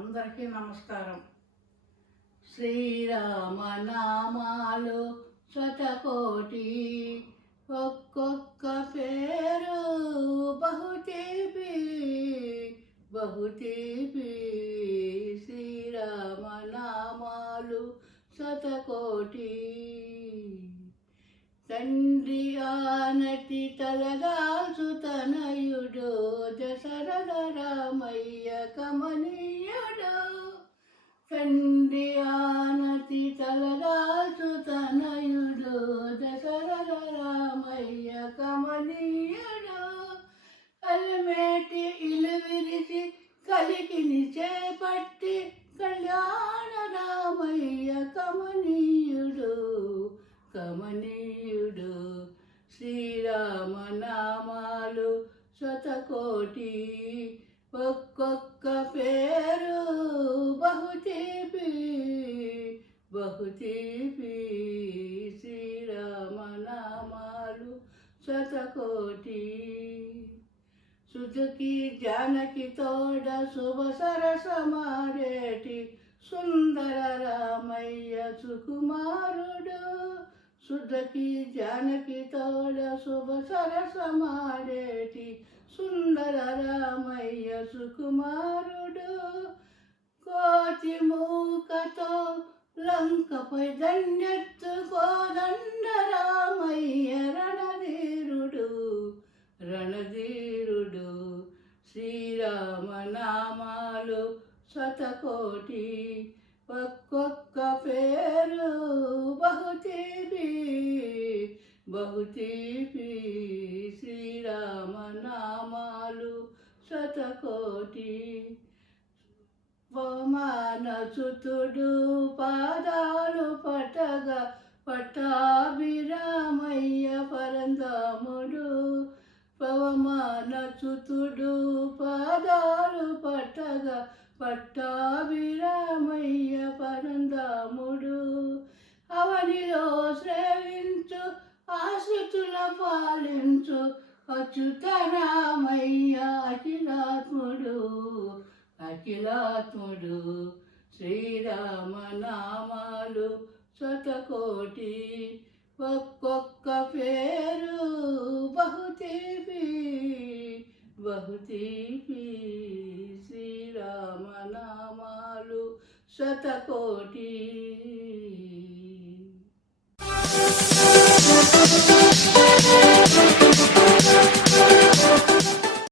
అందరికీ నమస్కారం. శ్రీరామనామాలు శతకోటి, ఒక్కొక్క పేరు బహుతీపి బహుతీపి. శ్రీరామనామాలు శతకోటి. తండ్రి ఆనతి తలదాల్చు తనయుడు దశరథ రామయ్య కమనీయుడు. తండ్రి ఆనతి తలదాల్చు తనయుడు దశరథ రామయ్య కమనీయుడు. అలమేటి ఇలు విరిచి కలికిని చేపట్టి కళ్యాణ రామయ్య కమనీయుడు కమనీయుడు. శ్రీరామనామాలు శతకోటి, ఒక్కొక్క పేరు బహుతీపి బహుతీపి. శ్రీరామనామాలు శతకోటి. సుజకి జానకి తోడ శుభ సరసమారేటి సుందర రామయ్య సుకుమారుడు. సుధకి జానకి తోడ శుభ సరసమారేటి సుందర రామయ్య సుకుమారుడు. కోతి మూకతో లంకపై దండెత్తు కోదండ రామయ్య రణధీరుడు రణధీరుడు. శ్రీరామనామాలు శతకోటి, ఒక్కొక్క పేరు బహుతీపి బహుతీపి. శ్రీరామనామాలు శతకోటి. పవమానసుతుడు పాదాలు పట్టగా పట్టాభిరామయ్య పరంధాముడు. పవమానసుతుడు పాదాలు పట్టగా పట్టాభిరామయ్య పరంధాముడు. అవనిలో శ్రేవించు ఆశ్రితుల పాలించు అచ్యుతరామయ్య అఖిలాత్ముడు అఖిలాత్ముడు. శ్రీరామనామాలు శతకోటి, ఒక్కొక్క పేరు బహుతీపి బహుతీపి. శ్రీరామనామాలు శతకోటి.